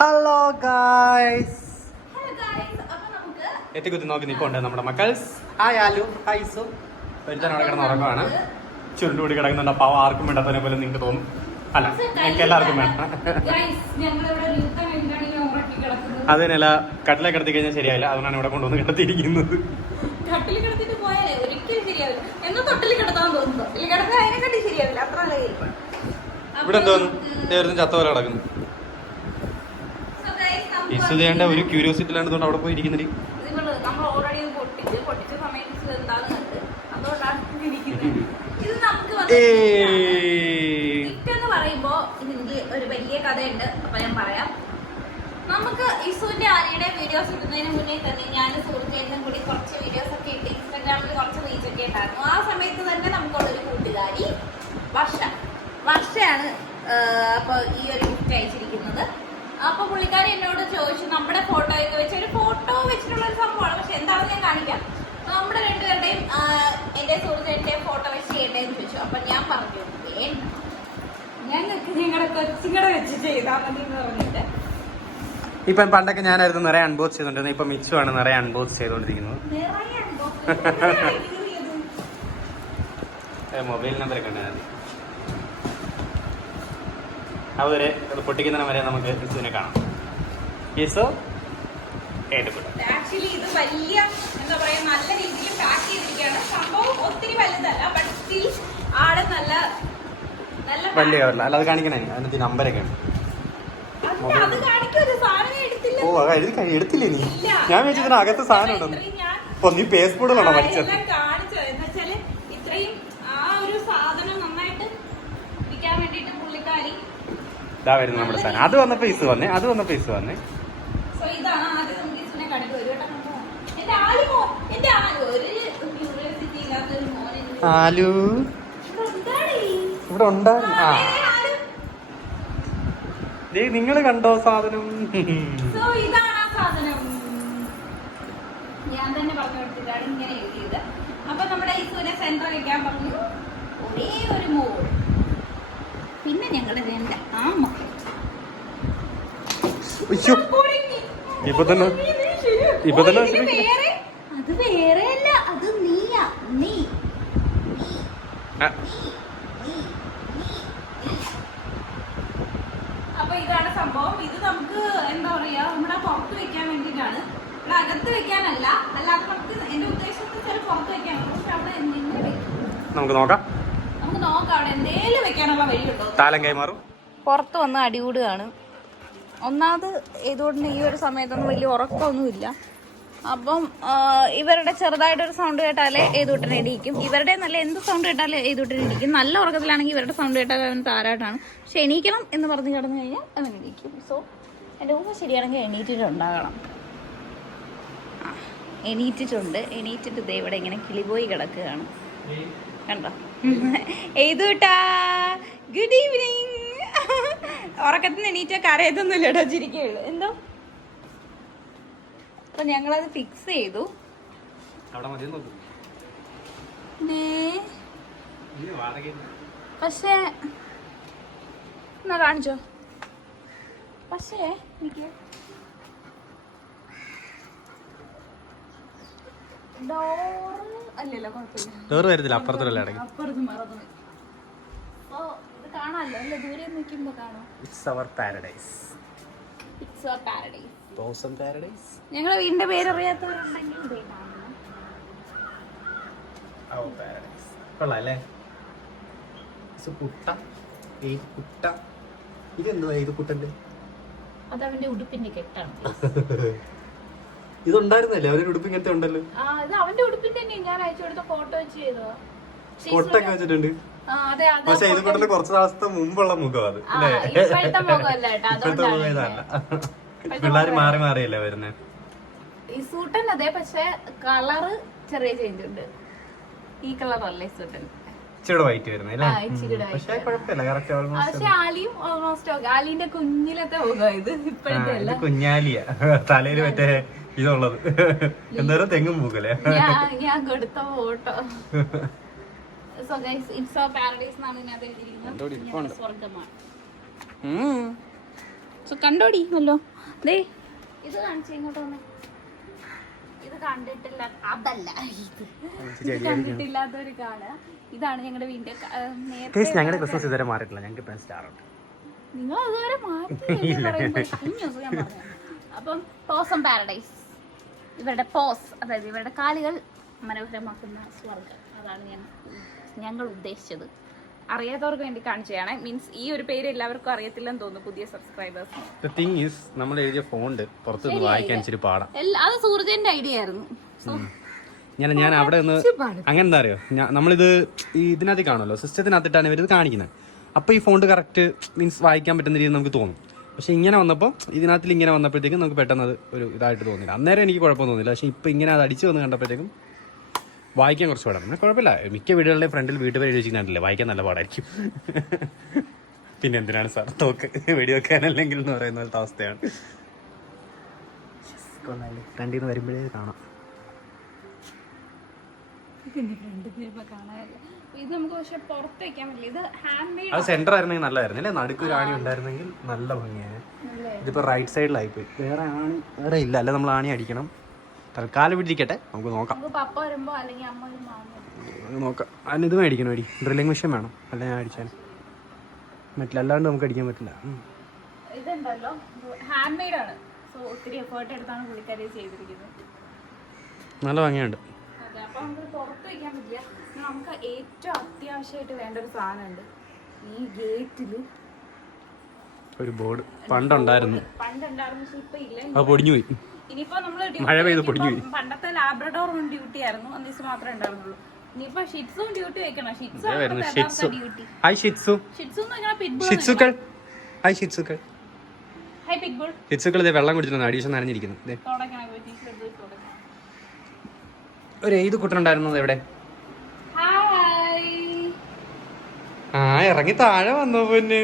Hello guys എത്തിക്കുത്തി നോക്കി നിൽക്കുന്നുണ്ട് നമ്മുടെ മക്കൾസ്. ഹായ് ആലു ഹായ് സു ഒരുത്തൻ അവിടെ കിടന്ന് ഉറക്കമാണ് ചുരുണ്ടുകൂടി കിടക്കുന്നുണ്ട്. അപ്പോൾ ആർക്കും വേണ്ടാത്തതിനെ പോലെ നിങ്ങൾക്ക് തോന്നും. അല്ല എനിക്ക് എല്ലാവർക്കും വേണം. അതിനല്ല കട്ടിലെ കിടത്തി കഴിഞ്ഞാൽ ശരിയായില്ല. അതുകൊണ്ടാണ് ഇവിടെ കൊണ്ടുവന്ന് കിടത്തിയിരിക്കുന്നത്. ഇവിടെ എന്തോന്നു ചത്തവരെ നേരത്തെ ചത്ത പോലെ കിടക്കുന്നു. ഇസുദേണ്ട ഒരു ക്യൂരിയോസിറ്റി ഇല്ലാണ്ട് അവിടെ പോയി ഇരിക്കുന്നില്ല പറയുമ്പോ ഇതിന്റെ ഒരു വലിയ കഥയുണ്ട്. അപ്പൊ ഞാൻ പറയാം. നമുക്ക് ഇസുവിന്റെ ആനയുടെ വീഡിയോസ് ഇടുന്നതിന് മുന്നേ തന്നെ ഞാൻ സുഹൃത്തുക്കളും കൂടി കുറച്ച് വീഡിയോസ് ഒക്കെ ഇട്ട് ഇൻസ്റ്റാഗ്രാമിൽ കുറച്ച് റീച്ച് ഒക്കെ ഉണ്ടായിരുന്നു. ആ സമയത്ത് തന്നെ നമുക്കുള്ളൊരു കൂട്ടുകാരി വർഷ. വർഷയാണ് അപ്പോൾ അപ്പൊ ഈ ഒരു ഗിഫ്റ്റ് അയച്ചിരിക്കുന്നത്. അപ്പൊ പുള്ളിക്കാരി എന്നോട് ചോദിച്ചു നമ്മുടെ ഫോട്ടോ ഒക്കെ വെച്ച് ഒരു ഫോട്ടോ വെച്ചിട്ടുള്ള ഒരു സംഭവമാണ്. പക്ഷെ എന്താണെന്ന് ഞാൻ കാണിക്കാം. നമ്മുടെ രണ്ടുപേരുടെയും എന്റെ സുഹൃത്തിന്റെയും ഫോട്ടോ വെച്ച് ചെയ്യണ്ടേന്ന് ചോദിച്ചു. അപ്പൊ ഞാൻ പറഞ്ഞു വേണ്ട ഞങ്ങൾക്ക് നിങ്ങളുടെ കൊച്ചുങ്ങളെ വെച്ച് ചെയ്താൽ മതി എന്ന് പറഞ്ഞിട്ട്. ഇപ്പം പണ്ടൊക്കെ ഞാനായിരുന്നു നിറയെ അൺബോക്സ് ചെയ്തോണ്ടിരുന്നത്. ഇപ്പൊ മിച്ചു ആണ് നിറയെ അൺബോക്സ് ചെയ്തോണ്ടിരിക്കുന്നത്. മൊബൈൽ നമ്പറൊക്കെ കണ്ടു. അതുവരെ അത് പൊട്ടിക്കുന്നതിന് വരെ നമുക്ക് മിച്ചുവിനെ കാണാം. ഇസു ആക്ച്വലി ഇത് വലിയ എന്താ പറയാ നല്ല രീതിയിൽ പാക്ക് ചെയ്തിരിക്കുകയാണ്. സംഭവം ഒത്തിരി വലുതല്ല ബട്ട് സ്റ്റിൽ നല്ല നല്ല വലിയ അല്ല അത് കാണിക്കണേ. അതിനകത്ത് നമ്പരൊക്കെ ഉണ്ട്. അതിന് അത് സാധനം എടുത്തില്ല. ഓ എഴുതി എടുത്തില്ലേ നീ? ഞാൻ വെച്ചതിന് അകത്ത് സാധനം ഉണ്ടെന്ന്. ഓ നീ പേസ്പോർട്ടിലാണോ പഠിച്ചത്? ഇതാ വരുന്നത് നമ്മുടെ സാധനം. അത് വന്നപ്പോ ഇസ് വന്നേ അത് വന്നപ്പോ ഇസ് വന്നേ സോ ഇതാണ് ആദ്യം നമുക്ക് ഇസിനെ കാണിക്കുക ഒരു വട്ടം കണ്ടോ എന്റെ ആലു മോ എന്റെ ആലു ഒരു ക്യൂരിയോസിറ്റി ഇല്ലാത്ത ഒരു മോനെ ആലു ഇവിടെ ഉണ്ടായിരുന്നു ആ. ദേ നിങ്ങൾ കണ്ടോ സാധനം? ഞാൻ തന്നെ പറഞ്ഞു കൊടുത്തിട്ടാണ് ഇങ്ങനെ എഴുതിയത്. അപ്പൊ നമ്മുടെ ഇസുവിനെ സെന്റർ വെക്കാൻ പറഞ്ഞു. ഒരേ ഒരു മോൾ പിന്നെ ഞങ്ങളുടെ രണ്ട് ആ മക്കൾ അയ്യോ. ഇപ്പൊ തന്നെ ഇപ്പൊ തന്നെ ഇതിന് വേറെ അത് വേറെ അല്ല അത് നീയാ നീ ആ, അപ്പൊ ഇതാണ് സംഭവം. ഇത് നമുക്ക് എന്താ പറയാ നമ്മുടെ പുറത്ത് വെക്കാൻ വേണ്ടിട്ടാണ് ഇവിടെ അകത്ത് വെക്കാനല്ല അല്ലാതെ നമുക്ക് എന്റെ ഉദ്ദേശത്തിൽ ചില പുറത്ത് വെക്കാൻ പക്ഷെ അവിടെ വെക്കും. നമുക്ക് നോക്കാം. നമുക്ക് നോക്കാം അവിടെ എന്തേലും വെക്കാനുള്ള വഴിയുണ്ടോ? താലം കൈമാറും. പുറത്ത് വന്ന് അടികൂടുകയാണ്. ഒന്നാമത് ഇതുകൊണ്ട് ഈ ഒരു സമയത്തൊന്നും വലിയ ഉറക്കമൊന്നുമില്ല. അപ്പം ഇവരുടെ ചെറുതായിട്ടൊരു സൗണ്ട് കേട്ടാലേ ഏതൂട്ടൻ ഇടിക്കും ഇവരുടെ നല്ല എന്ത് സൗണ്ട് കേട്ടാലേ ഏതൂട്ടൻ ഇടിക്കും നല്ല ഉറക്കത്തിലാണെങ്കിൽ ഇവരുടെ സൗണ്ട് കേട്ടാൽ അവൻ താരാട്ടാണ്. പക്ഷെ എണീക്കണം എന്ന് പറഞ്ഞ് കിടന്നു കഴിഞ്ഞാൽ അവൻ എണീക്കും സോ എന്റെ ഊഹ ശരിയാണെങ്കിൽ എണീറ്റിട്ടുണ്ടാകണം. എണീറ്റിട്ടുണ്ട്. എണീറ്റിട്ട് ദേ ഇവിടെ ഇങ്ങനെ കിളിപോയി കിടക്കുകയാണ്. കണ്ടോ? എഴുതൂട്ടാ ഗുഡ് ഈവനിങ് ഉറക്കത്തിന് എണീറ്റ കരയത്തൊന്നുമില്ല കേട്ടോ അപ്പൊ ഞങ്ങളത് ഫിക്സ് ചെയ്തു. പക്ഷേ എന്നാ കാണിച്ചോ? പക്ഷേ എനിക്ക് ഡോറ് അല്ലല്ലോ കുഴപ്പമില്ല. ഡോറ് വരുന്നില്ല അപ്പുറത്തല്ലേ അടങ്ങി അപ്പുറത്ത് മറന്നു. ഓ ഇത് കാണാമല്ലോ അല്ലേ? ദൂരെ നിൽക്കുമ്പോ കാണാം. It's our paradise it's our paradise bosom paradise ഞങ്ങൾ വീടിന്റെ പേരറിയാത്തവരുണ്ടെങ്കിൽ ദേ ഓ പാരഡൈസ് കൊള്ളാം അല്ലേ ഇത് കുട്ട. ഏയ് കുട്ട. ഇതെന്തുവാ ഇത് കുട്ടന്റെ അത് അവന്റെ ഉടുപ്പിന്റെ കെട്ടാണ്. ഇതുണ്ടായിരുന്നല്ലേ? അവരുടെ ഉടുപ്പ് ഇങ്ങനത്തെ ഉണ്ടല്ലോ. ആ ഇത് അവന്റെ ഉടുപ്പിന്റെ തന്നെയാണ് ഞാൻ അയച്ചു കൊടുത്ത ഫോട്ടോ വെച്ച് ചെയ്തതാ. കൊട്ടൊക്കെ വെച്ചിട്ടുണ്ട്. ആ അതെ അതെ പക്ഷെ ഇത് കൊണ്ടല്ലേ കുറച്ച് ദിവസത്തെ മുമ്പുള്ള മുഖം അത് ആ, ഇപ്പോഴത്തെ മുഖമല്ല കേട്ടോ, ഇപ്പോഴത്തെ മുഖം അതുകൊണ്ടാണ് പിള്ളേര് മാറി മാറിയല്ലേ വരുന്നത് ഈ സൂട്ടൻ അതെ പക്ഷെ കളറ് ചെറിയ ചേഞ്ച് ഉണ്ട്. ഈ കളർ അല്ലേ സൂട്ടൻ ഇച്ചിരി വൈറ്റ് വരുന്നത് പക്ഷെ കുഴപ്പമില്ല കറക്റ്റ് ഓൾമോസ്റ്റ് പക്ഷെ ആലിയും ഓൾമോസ്റ്റ് ഓക്കെ ആലിന്റെ കുഞ്ഞിലത്തെ ഇത് ഇപ്പോഴത്തെ കുഞ്ഞാലിയ. തലയിൽ മറ്റേ ഇതുള്ളത്. എന്തായാലും തെങ്ങും പൂക്കല്ലേ ഞാൻ കൊടുത്ത photo so guys it's o paradise എന്നാണ് ഇതിനകത്ത് എഴുതിയിരിക്കുന്നത്. സ്വർഗമാണ് സോ കണ്ടോടി ദേ ഇത് കാണിച്ചു ഇങ്ങോട്ട് വന്നേ. ഇത് കണ്ടിട്ടില്ല അതല്ല. ഇത് കാണുക. ഇതാണ് ഞങ്ങളുടെ വീടിന്റെ ക്രിസ്മസ് ഇതുവരെ മാറിയിട്ടില്ല. ഞങ്ങൾക്ക് ഇപ്പം സ്റ്റാർ ഉണ്ട്. നിങ്ങൾ അതുവരെ മാറ്റി അപ്പം പോസം പാരഡൈസ് ഇവരുടെ പോസ് അതായത് ഇവരുടെ കാലുകൾ മനോഹരമാക്കുന്ന സ്വർഗം അതാണ് ഞാൻ ഞങ്ങൾ ഉദ്ദേശിച്ചത്. അറിയാത്തവർക്ക് വേണ്ടി കാണിച്ചതാണ്. മീൻസ് ഈ ഒരു പേര് എല്ലാവർക്കും അറിയത്തില്ലെന്ന് തോന്നുന്നു പുതിയ സബ്സ്ക്രൈബേഴ്സ് ദ തിങ് ഈസ് നമ്മൾ എഴുതിയ ഫോണ്ട് പുറത്തുനിന്ന് വായിക്കാൻ ഇച്ചിരി പാടാം. അത് സൂർജന്റെ ഐഡിയ ആയിരുന്നു. ഞാൻ ഞാൻ അവിടെ നിന്ന് അങ്ങനെ എന്താ അറിയോ? നമ്മളിത് ഈ ഇതിനകത്ത് കാണുമല്ലോ സിസ്റ്റത്തിനകത്തിട്ടാണ് ഇവരിത് കാണിക്കുന്നത് അപ്പോൾ ഈ ഫോണ്ട് കറക്റ്റ് മീൻസ് വായിക്കാൻ പറ്റുന്ന രീതി നമുക്ക് തോന്നും. പക്ഷെ ഇങ്ങനെ വന്നപ്പോൾ ഇതിനകത്തിൽ ഇങ്ങനെ വന്നപ്പോഴത്തേക്കും നമുക്ക് പെട്ടെന്ന് അത് ഒരു ഇതായിട്ട് തോന്നില്ല അന്നേരം എനിക്ക് കുഴപ്പമൊന്നും തോന്നില്ല പക്ഷെ ഇപ്പൊ ഇങ്ങനെ അത് അടിച്ചു വന്ന് കണ്ടപ്പോഴത്തേക്കും വായിക്കാൻ കുറച്ച് പാടാണ് പിന്നെ കുഴപ്പമില്ല. മിക്ക വീടുകളുടെ ഫ്രണ്ടിൽ വീട്ടുപേര് എഴുതിച്ചിട്ടുണ്ടല്ലേ വായിക്കാൻ നല്ല പാടായിരിക്കും. പിന്നെ എന്തിനാണ് സാർ തോക്ക് വെടിവെക്കാനല്ലെങ്കിൽ എന്ന് പറയുന്ന പോലത്തെ അവസ്ഥയാണ്. ഫ്രണ്ടിൽ നിന്ന് വരുമ്പോഴേ കാണാം. അത് സെന്റർ ആയിരുന്നെങ്കിൽ നല്ലതായിരുന്നു. അല്ലേ? നടുക്ക് ഒരു ആണി ഉണ്ടായിരുന്നെങ്കിൽ നല്ല ഭംഗിയായിരുന്നു. ഇതിപ്പോ റൈറ്റ് സൈഡിലായി പോയി വേറെ ആണി വേറെ ഇല്ല. അല്ലെ നമ്മൾ ആണി അടിക്കണം. തൽക്കാലം പിടിച്ചിരിക്കട്ടെ നമുക്ക് നോക്കാം. നോക്കാം. അതിന് ഇത് മേടിക്കണം അടി ഡ്രില്ലിംഗ് മെഷീൻ വേണം. അല്ല ഞാൻ അടിച്ചാൽ. പറ്റില്ല. അല്ലാണ്ട് നമുക്ക് അടിക്കാൻ പറ്റില്ല. ഇതുണ്ടല്ലോ. ഹാൻഡ് മെയ്ഡ് ആണ്. സോ ഒത്തിരി എഫേർട്ട് എടുത്താണ് പുള്ളിക്കാരി ചെയ്തിരിക്കുന്നത്. നല്ല ഭംഗിയുണ്ട്. അതെ അപ്പൊ നമുക്ക് പുറത്ത് വയ്ക്കാൻ പറ്റില്ല. പിന്നെ നമുക്ക് ഏറ്റവും അത്യാവശ്യമായിട്ട് വേണ്ട ഒരു സാധനമുണ്ട്. ഈ ഗേറ്റിൽ ഒരു ബോർഡ്. പണ്ടുണ്ടായിരുന്നു. പണ്ടുണ്ടായിരുന്നു പക്ഷെ ഇപ്പൊ ഇല്ല. അത് പൊടിഞ്ഞു പോയി ഇനിയിപ്പോ നമ്മൾ മഴ പെയ്ത് പൊടിഞ്ഞു പണ്ടത്തെ ലാബ്രഡോറും ഡ്യൂട്ടി ആയിരുന്നു. അന്ന് ദിവസം മാത്രമേ ഉണ്ടായിരുന്നുള്ളൂ ഹായ് ഷിറ്റ്സു ഷിറ്റ്സുക്കൾ ഹായ് ഷിറ്റ്സുക്കൾ ഷിറ്റ്സുക്കൾ ഇതേ വെള്ളം കുടിച്ചിട്ടുണ്ട് അഡീഷൻ നനഞ്ഞിരിക്കുന്നു. ഒരു ഏത് കുട്ടനുണ്ടായിരുന്നത് എവിടെ? ആ ഇറങ്ങി താഴെ വന്നു പൊന്ന്.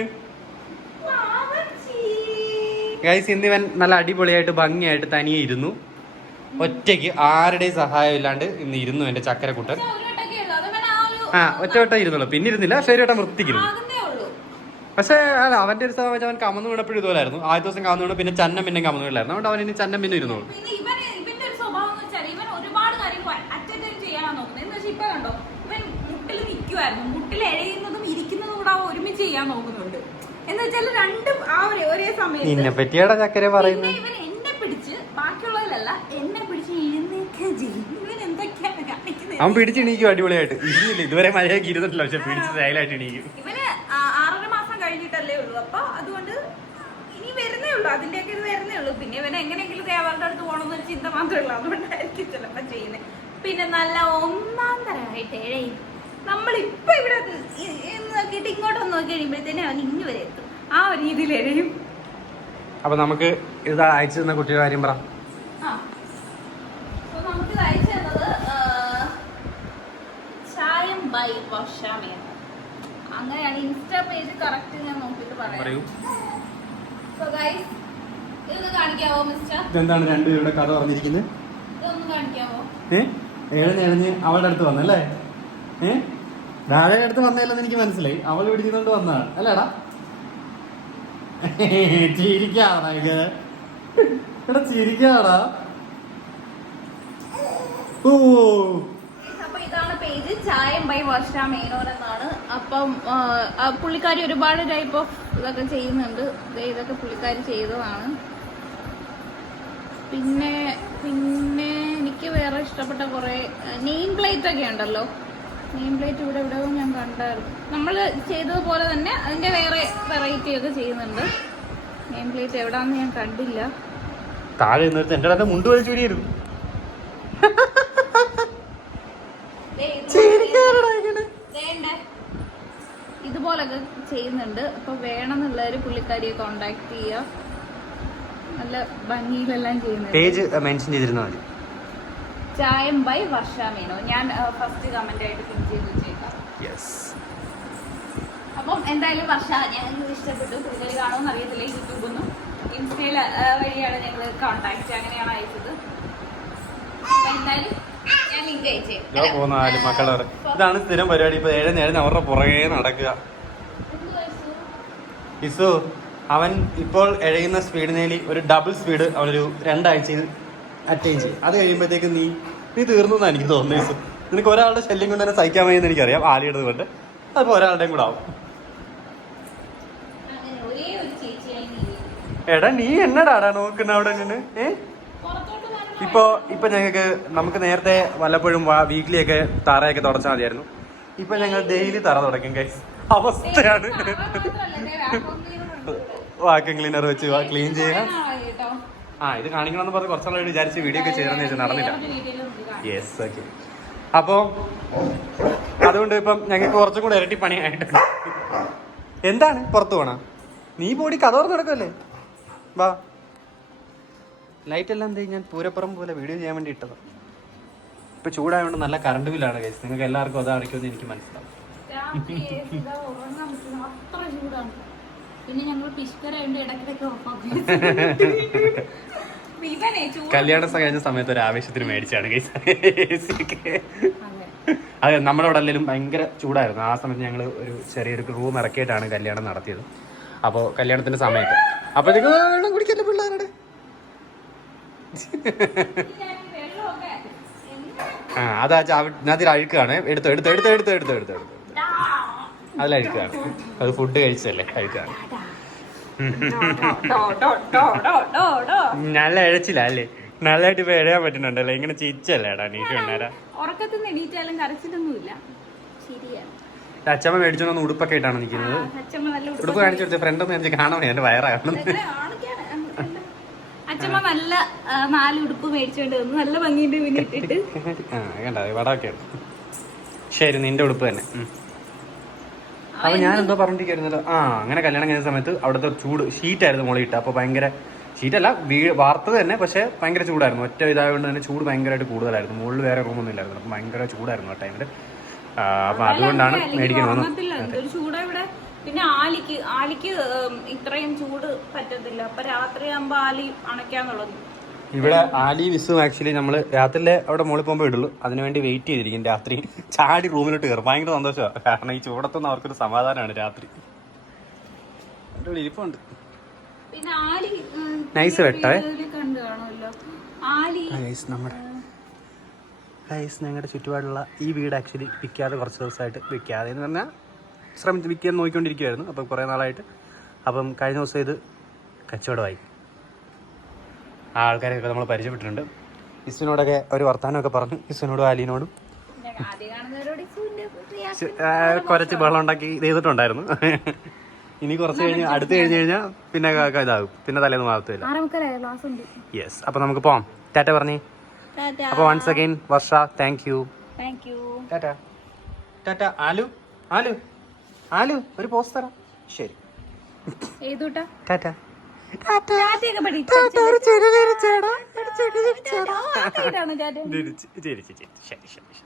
ഗൈസ് ഇന്ന് ഇവൻ നല്ല അടിപൊളിയായിട്ട് ഭംഗിയായിട്ട് തനിയെ ഇരുന്നു. ഒറ്റയ്ക്ക് ആരുടെയും സഹായം ഇല്ലാണ്ട് ഇന്ന് ഇരുന്നു എന്റെ ചക്കരക്കുട്ടൻ. ഒരു ആ ഒരു ആ ഒറ്റ വട്ടം ഇരുന്നുള്ളൂ. പിന്നെ ഇരുന്നില്ല ശരി വട്ടം വൃത്തിക്കിരുന്നു. പക്ഷേ അല്ല അവന്റെ ഒരു സ്ഥലം വെച്ചാൽ അവൻ കമന്നു വീണപ്പോഴും ഇതുപോലായിരുന്നു. ആദ്യ ദിവസം കമന്നു വീണു പിന്നെ ചന്നം പിന്നെ കമന്നു വീണായിരുന്നു അതുകൊണ്ട് അവൻ ഇനി ചന്നം പിന്നെ ഇരുന്നോളൂ. മുട്ടിൽ മുട്ടിൽ ഇരിക്കുന്നതും ഒരുമിച്ച് ചെയ്യാൻ നോക്കുന്നുണ്ട്. എന്ന് വെച്ചാൽ രണ്ടും ആ ഒരു ഒരേ സമയത്ത്. നിന്നെ പറ്റിയാടാ ചക്കര പറയുന്നു പറയുന്നത് ഇവൻ എന്നെ പിടിച്ച് ബാക്കിയുള്ളതിലല്ല എന്നെ പിടിച്ച് എഴുന്നേക്കാൻ ചെയ്യും. ഇവൻ എന്തൊക്കെയാണ് കാണിക്കുന്നത്? അവൻ പിടിച്ചെണീക്കും അടിപൊളിയായിട്ട്. ഇരുന്നില്ല ഇതുവരെ മഴയൊക്കെ ഇരുന്നിട്ടില്ല പക്ഷെ പിടിച്ച് സ്റ്റൈലായിട്ട് എണീക്കും. ഇവന് ആറര മാസം കഴിഞ്ഞിട്ടല്ലേ ഉള്ളൂ. അപ്പൊ അതുകൊണ്ട് ഇനി വരുന്നേ ഉള്ളൂ. അതിന്റെയൊക്കെ ഇത് വരുന്നേ ഉള്ളൂ. പിന്നെ ഇവനെ എങ്ങനെയെങ്കിലും ദേവാളുടെ അടുത്ത് പോകണമെന്നൊരു ചിന്ത മാത്രമേ ഉള്ളൂ. അതുകൊണ്ടായിരിക്കും ചിലപ്പോ ചെയ്യുന്നത് പിന്നെ നല്ല ഒന്നാം തരമായിട്ട് ഏഴയും നമ്മളിപ്പൊ ഇവിടെ നോക്കിയിട്ട് ഇങ്ങോട്ടൊന്ന് നോക്കി കഴിയുമ്പോഴത്തേനെ അവൻ ഇങ്ങ് വരെ എത്തും. ആ ഒരു രീതിയിൽ എഴയും അപ്പൊ നമുക്ക് ഇത് അയച്ചു തന്ന കുട്ടിയുടെ കാര്യം പറ. അങ്ങനെയാണ് ഇൻസ്റ്റാ പേജ് കറക്റ്റ് ഞാൻ നോക്കിയിട്ട് പറയാം. സോ So guys, കാണിക്കാവോ മിസ്റ്റർ ഇതെന്താണ് രണ്ടുപേരുടെ കഥ പറഞ്ഞിരിക്കുന്നത്? ഇതൊന്ന് കാണിക്കാവോ? ഏ? എഴുന്ന് എഴുന്ന് അവളുടെ അടുത്ത് വന്നല്ലേ? ഏ? രാജയുടെ അടുത്ത് വന്നതല്ലെന്ന് എനിക്ക് മനസ്സിലായി. അവൾ പിടിച്ചുകൊണ്ട് വന്നതാണ്. അല്ലേടാ? ചിരിക്കാടാ ഇത്. എടാ ചിരിക്കാടാ. ഓ. പേജ്. ചായം ബൈ വർഷ മേനോൻ എന്നാണ്. അപ്പം പുള്ളിക്കാരി ഒരുപാട് ടൈപ്പ് ഓഫ് ഇതൊക്കെ ചെയ്യുന്നുണ്ട്. ഇതൊക്കെ പുള്ളിക്കാരി ചെയ്തതാണ്. പിന്നെ പിന്നെ എനിക്ക് വേറെ ഇഷ്ടപ്പെട്ട കൊറേ നെയിം പ്ലേറ്റ് ഒക്കെ ഉണ്ടല്ലോ? നെയിം പ്ലേറ്റ് ഇവിടെ എവിടെയോ ഞാൻ കണ്ടായിരുന്നു. നമ്മൾ ചെയ്തതുപോലെ തന്നെ അതിന്റെ വേറെ വെറൈറ്റി ഒക്കെ ചെയ്യുന്നുണ്ട്. നെയിം പ്ലേറ്റ് എവിടാന്ന് ഞാൻ കണ്ടില്ല. താഴെ നിന്നിട്ട് എന്റെ അടുത്ത് മുണ്ട് വലിച്ചു വേണ്ടേ? ഇതുപോലൊക്കെ ചെയ്യുന്നുണ്ട്. അപ്പൊ വേണമെന്നുള്ളവര് പുള്ളിക്കാരിയെ കോണ്ടാക്ട് ചെയ്യുക. നല്ല ഭംഗിയിലെല്ലാം ചെയ്യുന്നുണ്ട്. പേജ് മെൻഷൻ ചെയ്തിരുന്നാൽ മതി. ചായം ബൈ വർഷ മീനോ ഞാൻ ഫസ്റ്റ് കമന്റ് ആയിട്ട് പിൻ ചെയ്ത് വെച്ചേക്കാം. അപ്പം എന്തായാലും വർഷ ഞങ്ങൾക്ക് ഇഷ്ടപ്പെട്ടു. കൂടുതൽ കാണുമെന്ന് അറിയത്തില്ല. യൂട്യൂബ് ഒന്നും ഇൻസ്റ്റയിൽ വഴിയാണ് ഞങ്ങൾ കോണ്ടാക്ട് അങ്ങനെയാണ് അയച്ചത്. എന്തായാലും ഞാൻ മക്കളെ. ഇതാണ് സ്ഥിരം പരിപാടി. ഇപ്പൊ ഏഴ് നേരം അവരുടെ പുറകെ നടക്കുക. ഇസു അവൻ ഇപ്പോൾ എഴയുന്ന സ്പീഡിനേലി ഒരു ഡബിൾ സ്പീഡ് അവനൊരു രണ്ടാഴ്ചയിൽ അറ്റൈൻ ചെയ്യും. അത് കഴിയുമ്പോഴത്തേക്ക് നീ നീ തീർന്നു എന്നാണ് എനിക്ക് തോന്നുന്നത് നിനക്ക് ഒരാളുടെ ശല്യം കൊണ്ട് തന്നെ സഹിക്കാൻ വയ്യെന്ന് എനിക്കറിയാം ആലിയുടെ കൊണ്ട് അതിപ്പോൾ ഒരാളുടെയും കൂടെ ആവും. എടാ നീ എന്നടാടാ നോക്കുന്ന അവിടെ നിന്ന്? ഏ? ഇപ്പോ ഇപ്പൊ ഞങ്ങൾക്ക് നമുക്ക് നേരത്തെ വല്ലപ്പോഴും വീക്കിലി ഒക്കെ തറയൊക്കെ തുടച്ചാൽ മതിയായിരുന്നു. ഇപ്പൊ ഞങ്ങൾ ഡെയിലി തറ തുടക്കും ഗൈസ് അവസ്ഥയാണ്. വാക്യൂം ക്ലീനർ വെച്ച് ക്ലീൻ ചെയ്യാം. ആ ഇത് കാണിക്കണമെന്ന് പറഞ്ഞ് കുറച്ചാളായിട്ട് വിചാരിച്ച് വീഡിയോ ഒക്കെ ചെയ്യണമെന്ന് വെച്ചാൽ നടന്നില്ല. യെസ് ഓക്കെ അപ്പോൾ അതുകൊണ്ട് ഇപ്പം ഞങ്ങൾക്ക് കുറച്ചും കൂടെ ഇരട്ടി പണിയായിട്ട്. എന്താണ്? പുറത്ത് പോണ? നീ പോടി കഥ തുറന്ന് നടക്കല്ലേ വാ. ലൈറ്റ് എല്ലാം എന്ത് ഞാൻ പൂരപ്പുറം പോലെ വീഡിയോ ചെയ്യാൻ വേണ്ടി ഇട്ടത്. ഇപ്പൊ ചൂടായതുകൊണ്ട് നല്ല കറണ്ട് ബില്ലാണ് കേസ് നിങ്ങൾക്ക് എല്ലാവർക്കും അത് അടയ്ക്കുമെന്ന് എനിക്ക് മനസ്സിലാവും. പിന്നെ ഞങ്ങൾ പിഷ്കരായോണ്ട് ഇടയ്ക്കിടയ്ക്ക് ഓഫാക്കും ഇവനെ ചൂട്. കല്യാണം കഴിഞ്ഞ സമയത്ത് ഒരു ആവേശത്തിന് മേടിച്ചാണ് അതെ. നമ്മുടെ അവിടെ എല്ലാവരും ഭയങ്കര ചൂടായിരുന്നു. ആ സമയത്ത് ഞങ്ങൾ ഒരു ചെറിയൊരു റൂം ഇറക്കിയിട്ടാണ് കല്യാണം നടത്തിയത്. അപ്പോൾ കല്യാണത്തിന്റെ സമയത്ത്. അപ്പോഴത്തേക്ക് വെള്ളം കുടിക്കല്ലേ പിള്ളേരുടെ? ആ അതാ അതിൽ അഴുക്കാണ്. എടുത്തോ എടുത്തോ എടുത്തോ എടുത്തോ എടുത്തോ എടുത്തോ എടുത്തോ. അതിൽ അഴുക്കാണ് അത് ഫുഡ് കഴിച്ചല്ലേ അഴുക്കാണ്. നല്ല അഴച്ചില്ല അല്ലേ? നല്ലതായിട്ട് ഇപ്പൊ എഴയാൻ പറ്റുന്നുണ്ടല്ലോ? ഇങ്ങനെ ചിരിച്ചല്ലേ എടാ നീ വേണ്ടാരാ ഉറക്കത്തിൽ നിന്ന് എണീറ്റാലും കരച്ചിലൊന്നുമില്ല. ശരിയാണ്. അച്ഛമ്മ മേടിച്ചോണ്ട് ഉടുപ്പൊക്കെ ആയിട്ടാണ് നിൽക്കുന്നത്. ഉടുപ്പ് കാണിച്ചു കൊടുത്ത ഫ്രണ്ട് ഒന്ന് എനിക്ക് കാണാൻ എന്റെ വയറാണ് അച്ഛമ്മ നല്ല നാല് ഉടുപ്പ് മേടിച്ചോണ്ട് വന്നു നല്ല ഭംഗിയുണ്ട് പിന്നെ ഇട്ടിട്ട്. ആ കണ്ട വടമൊക്കെ ശരി നിന്റെ ഉടുപ്പ് തന്നെ. അപ്പൊ ഞാൻ എന്തോ? പറഞ്ഞിരിക്കുന്നത് ആ അങ്ങനെ കല്യാണം കഴിഞ്ഞ സമയത്ത് അവിടുത്തെ ചൂട് ഷീറ്റായിരുന്നു മോളി ഇട്ട അപ്പൊ ഭയങ്കര ഷീറ്റല്ല വീ വാർത്തത് തന്നെ പക്ഷെ ഭയങ്കര ചൂടായിരുന്നു. ഒറ്റ ഇതായതുകൊണ്ട് തന്നെ ചൂട് ഭയങ്കരമായിട്ട് കൂടുതലായിരുന്നു. മുകളിൽ വേറെ റൂമൊന്നും ഇല്ലായിരുന്നു അപ്പൊ ഭയങ്കര ചൂടായിരുന്നു ആ ടൈമിൽ അപ്പൊ അതുകൊണ്ടാണ് മേടിക്കാൻ പിന്നെ ആലിക്ക് ആലിക്ക് ഇത്രയും ചൂട് പറ്റത്തില്ല. അപ്പൊ രാത്രി ആകുമ്പോ ആലി അണയ്ക്കാന്നുള്ളത്. ഇവിടെ ആലി വിസും ആക്ച്വലി നമ്മൾ രാത്രിയിലെ അവിടെ മുകളിൽ പോകുമ്പോൾ ഇടുള്ളൂ. അതിനുവേണ്ടി വെയിറ്റ് ചെയ്തിരിക്കും രാത്രി. ചാടി റൂമിലോട്ട് കയറും. ഭയങ്കര സന്തോഷമാണ് കാരണം ഈ ചൂടത്തൊന്നും അവർക്കൊരു സമാധാനമാണ് രാത്രി. ഇരിപ്പുണ്ട്. നൈസ് ആലി ഗൈസ് നമ്മുടെ നൈസ് ഞങ്ങളുടെ ചുറ്റുപാടുള്ള ഈ വീട് ആക്ച്വലി വിൽക്കാതെ കുറച്ച് ദിവസമായിട്ട് വിൽക്കാതെ എന്ന് പറഞ്ഞാൽ ശ്രമിച്ച് വിൽക്കാൻ നോക്കിക്കൊണ്ടിരിക്കുവായിരുന്നു. അപ്പം കുറേ നാളായിട്ട്. അപ്പം കഴിഞ്ഞ ദിവസം ഇത് കച്ചവടമായി. ആ ആൾക്കാരെയൊക്കെ നമ്മൾ പരിചയപ്പെട്ടിട്ടുണ്ട്. ഇസുവിനോടൊക്കെ ഒരു വർത്തമാനമൊക്കെ പറഞ്ഞു. ഇസുവിനോടും ആലീനോടും ആ, കുറച്ച് ബഹളം ഉണ്ടാക്കി ചെയ്തിട്ടുണ്ടായിരുന്നു. ഇനി കുറച്ച് കഴിഞ്ഞ് അടുത്ത് കഴിഞ്ഞ് കഴിഞ്ഞാൽ പിന്നെ ഇതാകും. പിന്നെ തലേന്ന് മാറത്തില്ല. ആറേമുക്കാലായ ക്ലാസ് ഉണ്ട്. യെസ് അപ്പൊ നമുക്ക് പോവാം. ടാറ്റ പറഞ്ഞേ. അപ്പൊ once again Varsha thank you tata. Tata aloo ആലു ആലു ഒരു പോസ്റ്റ് തരാം. ശരി. ടാറ്റ. ശരി ശരി ശരി ശരി.